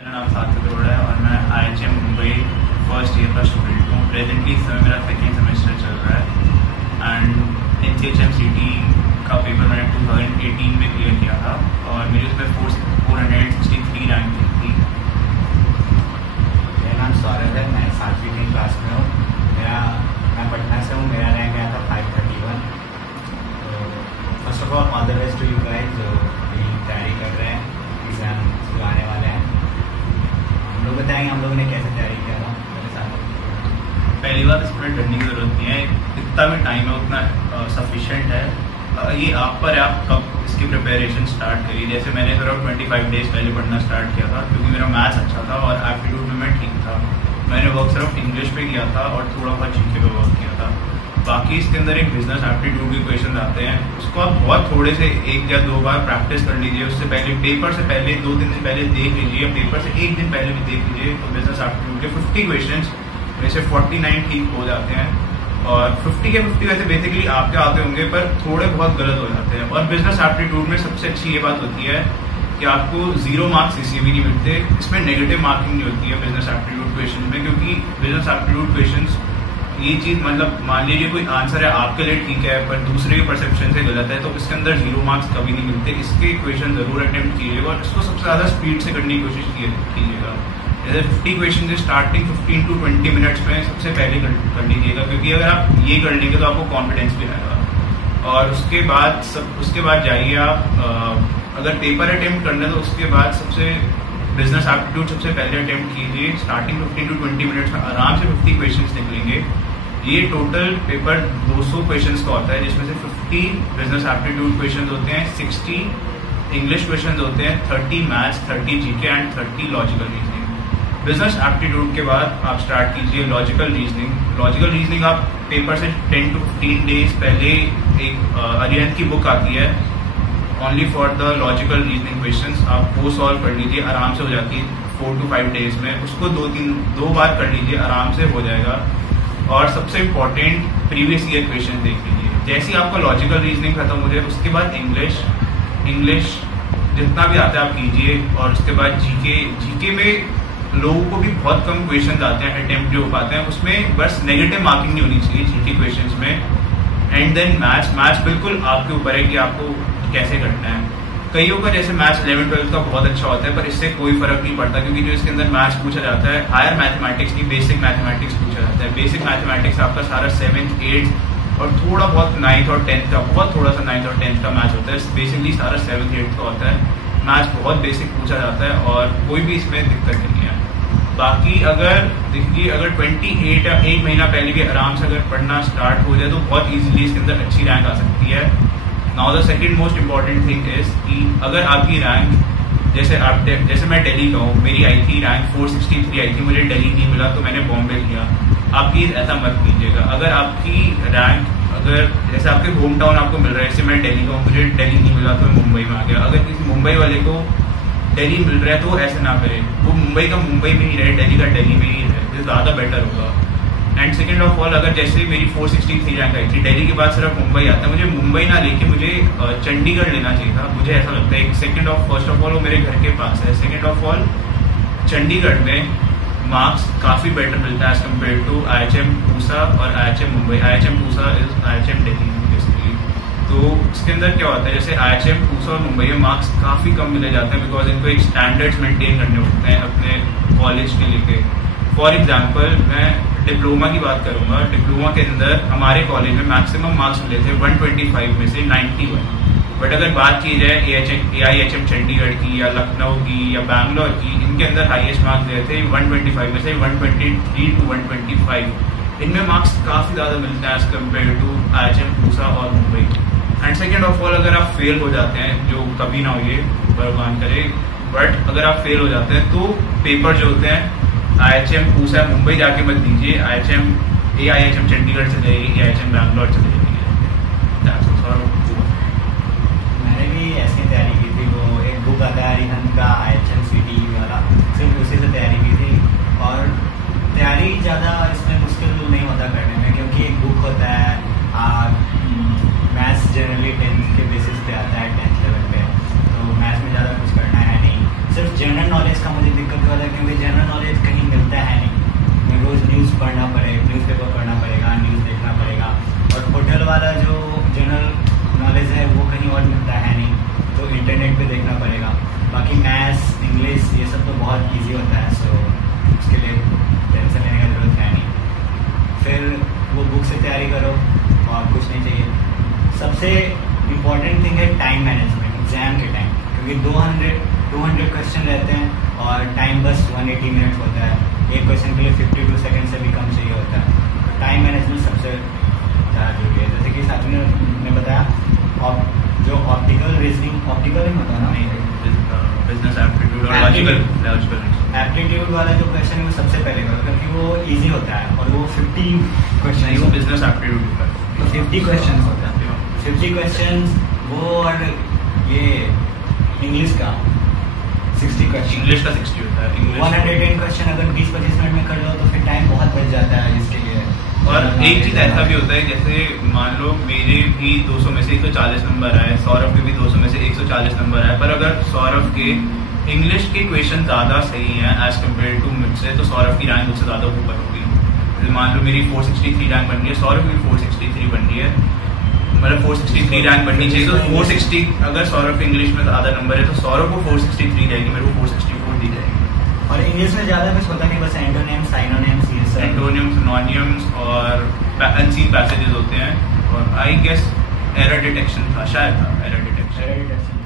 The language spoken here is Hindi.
मेरा नाम सार्थक अरोड़ा है और मैं IHM मुंबई फर्स्ट ईयर का स्टूडेंट हूँ। प्रेजेंटली इस समय मेरा सेकेंड सेमेस्टर चल रहा है एंड NCHMCT का पेपर मैंने 2018 में क्लियर किया था और मेरी उसमें 463 रैंक थी। मेरा नाम सौरभ है, मैं 7वीं क्लास में हूँ। मैं पटना से हूँ, मेरा रैंक आया था 531। तो first of all the best to you guys जो तैयारी कर रहे हैं, एग्जाम जो आने वाले हैं। हम लोग बताएंगे हम लोगों ने कैसे तैयारी किया था मेरे साथ। पहली बात इसमें डरने की ज़रूरत नहीं है, जितना भी टाइम है उतना सफिशेंट है। ये आप पर आप कब इसकी प्रिपरेशन स्टार्ट करिए। जैसे मैंने थोड़ा 25 डेज पहले पढ़ना स्टार्ट किया था क्योंकि मेरा मैथ्स अच्छा था और एप्टीट्यूड में मैं ठीक था। मैंने वर्क सिर्फ इंग्लिश पे किया था और थोड़ा बहुत GK पे वर्क किया था। बाकी इसके अंदर एक बिजनेस एप्टीट्यूड के क्वेश्चन आते हैं, उसको आप बहुत थोड़े से 1 या 2 बार प्रैक्टिस कर लीजिए। उससे पहले पेपर से पहले 2 दिन से पहले देख लीजिए, या पेपर से 1 दिन पहले भी देख लीजिए। तो बिजनेस एप्टीट्यूड के 50 क्वेश्चन में से 49 ठीक हो जाते हैं और 50 के 50 वैसे बेसिकली आपके आते होंगे पर थोड़े बहुत गलत हो जाते हैं। और बिजनेस एप्टीट्यूड में सबसे अच्छी ये बात होती है कि आपको 0 मार्क्स इसलिए भी नहीं मिलते, इसमें नेगेटिव मार्किंग नहीं होती है बिजनेस एप्टीट्यूड क्वेश्चन में। क्योंकि बिजनेस एप्टीट्यूड क्वेश्चन ये चीज़ मतलब मान लीजिए कोई आंसर है आपके लिए ठीक है पर दूसरे के परसेप्शन से गलत है, तो इसके अंदर 0 मार्क्स कभी नहीं मिलते। इसके क्वेश्चन जरूर अटेम्प्ट कीजिएगा और इसको सबसे ज़्यादा स्पीड से करने की कोशिश कीजिएगा। जैसे 50 क्वेश्चन स्टार्टिंग 15 to 20 मिनट्स में सबसे पहले कर लीजिएगा, क्योंकि अगर आप ये कर लेंगे तो आपको कॉन्फिडेंस भी आएगा। और उसके बाद जाइए आप अगर पेपर अटेम्प्ट करना है तो उसके बाद सबसे बिजनेस एप्टीट्यूड सबसे पहले अटेम्प्ट कीजिए। स्टार्टिंग 15 to 20 मिनट्स में आराम से 50 क्वेश्चन निकलेंगे। ये टोटल पेपर 200 क्वेश्चन का होता है, जिसमें से 50 बिजनेस एप्टीट्यूड क्वेश्चन होते हैं, 60 इंग्लिश क्वेश्चन होते हैं, 30 maths, 30 GK and 30 logical reasoning. Business aptitude के बाद आप स्टार्ट कीजिए लॉजिकल रीजनिंग। लॉजिकल रीजनिंग आप पेपर से 10 to 15 डेज पहले एक अरिहंत की बुक आती है only for the logical reasoning questions, आप वो सॉल्व कर लीजिए, आराम से हो जाती है 4 to 5 डेज में। उसको 2 बार कर लीजिए, आराम से हो जाएगा। और सबसे इम्पोर्टेंट प्रीवियस ईयर क्वेश्चन देख लीजिए। जैसे ही आपका लॉजिकल रीजनिंग खत्म हो जाए उसके बाद इंग्लिश जितना भी आता है आप कीजिए। और उसके बाद जीके में लोगों को भी बहुत कम क्वेश्चन आते हैं, अटेम्प्ट जो हो पाते हैं उसमें, बस नेगेटिव मार्किंग नहीं होनी चाहिए जीके क्वेश्चंस में। एंड देन मैथ्स बिल्कुल आपके ऊपर है कि आपको कैसे करना है। कईयों का जैसे मैथ्स 11-12 का बहुत अच्छा होता है पर इससे कोई फर्क नहीं पड़ता, क्योंकि जो इसके अंदर मैथ्स पूछा जाता है हायर मैथमेटिक्स की बेसिक मैथमेटिक्स पूछा जाता है। बेसिक मैथमेटिक्स आपका सारा 7th 8th और थोड़ा बहुत 9th और 10th का, बहुत थोड़ा सा 9th और 10th का मैथ्स होता है। बेसिकली सारा 7th 8th का होता है। मैथ्स बहुत बेसिक पूछा जाता है और कोई भी इसमें दिक्कत नहीं है। बाकी अगर देखिए अगर 28 या 1 महीना पहले भी आराम से अगर पढ़ना स्टार्ट हो जाए तो बहुत ईजिली इसके अंदर अच्छी रैंक आ सकती है। Now the second most important thing is कि अगर आपकी रैंक जैसे मैं दिल्ली का हूँ, मेरी आई थी रैंक 463 आई थी, मुझे दिल्ली नहीं मिला तो मैंने बॉम्बे लिया। आप प्लीज ऐसा मत कीजिएगा। अगर आपकी रैंक अगर जैसे आपके होम टाउन आपको मिल रहा है, जैसे मैं दिल्ली का हूँ, मुझे दिल्ली नहीं मिला तो मैं मुंबई में आ गया। अगर किसी मुंबई वाले को दिल्ली मिल रहा है तो ऐसे ना करे, वो मुंबई का मुंबई में ही रहे, दिल्ली का दिल्ली में ही रहे, ज़्यादा बेटर होगा। एंड सेकेंड ऑफ ऑल अगर जैसे मेरी 463 रैंक आई थी, दिल्ली के बाद सिर्फ मुंबई आता है, मुझे मुंबई ना लेके मुझे चंडीगढ़ लेना चाहिए था। मुझे ऐसा लगता है फर्स्ट ऑफ ऑल वो मेरे घर के पास है, सेकेंड ऑफ ऑल चंडीगढ़ में मार्क्स काफ़ी बेटर मिलता है as compare to IHM Pusa और IHM Mumbai. IHM Pusa is IHM Delhi basically. तो इसके अंदर क्या होता है, जैसे IHM पूसा और मुंबई में मार्क्स काफ़ी कम मिले जाते हैं बिकॉज इनको एक स्टैंडर्ड्स मेंटेन करने होते हैं अपने कॉलेज के लेके। फॉर एग्जाम्पल मैं डिप्लोमा की बात करूंगा। डिप्लोमा के अंदर हमारे कॉलेज में मैक्सिमम मार्क्स मिले थे 125 में से 91। बट अगर बात की जाए AIHM चंडीगढ़ की या लखनऊ की या बैंगलोर की, इनके अंदर हाईएस्ट मार्क्स मिले थे 125 में से 123 to 125। इनमें मार्क्स काफ़ी ज़्यादा मिलते हैं as compare to IHM Pusa और Mumbai. And second of all अगर आप फेल हो जाते हैं, जो कभी ना हो ये भगवान करे, बट अगर आप फेल हो जाते हैं तो पेपर जो होते हैं IHM पूसा मुंबई जाके मत दीजिए, AIHM चंडीगढ़ से जाइए, AIHM बैंगलोर से जाइए। मैंने भी ऐसी तैयारी की थी, वो एक बुक आता है अरिहंत का IHMCT वाला, सिर्फ उसी से तैयारी की थी। और तैयारी ज़्यादा इसमें मुश्किल नहीं होता करने में, क्योंकि एक बुक होता है मैथ्स जनरली 10 के बेसिस पे आता है 10th लेवल पे, तो मैथ्स में ज़्यादा कुछ करना है नहीं। सिर्फ जनरल नॉलेज का मुझे दिक्कत हो है क्योंकि जनरल नॉलेज कहीं मिलता है नहीं, रोज़ न्यूज़ पढ़ना पड़ेगा, न्यूज़पेपर पढ़ना पड़ेगा, न्यूज़ देखना पड़ेगा। और होटल वाला जो जनरल नॉलेज है वो कहीं और मिलता है नहीं, तो इंटरनेट पे देखना पड़ेगा। बाकी मैथ्स, इंग्लिश ये सब तो बहुत इजी होता है, सो उसके लिए टेंशन लेने का ज़रूरत है नहीं। फिर वो बुक से तैयारी करो और कुछ नहीं चाहिए। सबसे इम्पॉर्टेंट थिंग है टाइम मैनेजमेंट एग्ज़ाम के टाइम, क्योंकि 200 क्वेश्चन रहते हैं और टाइम बस 180 मिनट्स होता है। एक क्वेश्चन के लिए 52 सेकेंड से भी कम चाहिए होता है। तो टाइम मैनेजमेंट सबसे ज़्यादा जरूरी है। जैसे कि साथी ने बताया, और जो ऑप्टिकल रीजनिंग, ऑप्टिकल ही होता है ना, बिजनेस एप्टीट्यूड और लॉजिकल एप्टीट्यूड वाला जो क्वेश्चन है वो सबसे पहले करो, क्योंकि वो इजी होता है और वो 50 क्वेश्चन, वो बिजनेस एप्टीट्यूड होता है, तो 50 क्वेश्चन होता है। 50 क्वेश्चन वो, और ये इंग्लिश का 60 क्वेश्चन, इंग्लिश का 60 होता है। 110 क्वेश्चन अगर 20-25 मिनट में कर लो तो फिर टाइम बहुत बच जाता है इसके लिए। और एक चीज़ ऐसा भी होता है, जैसे मान लो मेरे भी 200 में से 140 नंबर आए, सौरभ के भी 200 में से 140 नंबर आए, पर अगर सौरभ के इंग्लिश के क्वेश्चन ज़्यादा सही हैं एज कम्पेयर टू मुझसे, तो सौरभ की रैंक मुझसे ज़्यादा ऊपर होगी। मान लो मेरी 463 रैंक बन रही है, सौरभ की 463 बन रही है, मतलब 463 रैंक बननी चाहिए। तो 460 अगर सौरभ इंग्लिश में ज़्यादा नंबर है तो सौरभ को 463 जाएगी, मेरे को 464 दी जाएगी। और इंग्लिश में ज़्यादा कुछ होता नहीं, बस एंटोनिम्स, साइनोनिम्स, ये सब एंटोनिम्स, सिनोनिम्स और अनसीन पैसेजेस होते हैं। और आई गेस एरर डिटेक्शन था, शायद था एरर डिटेक्शन।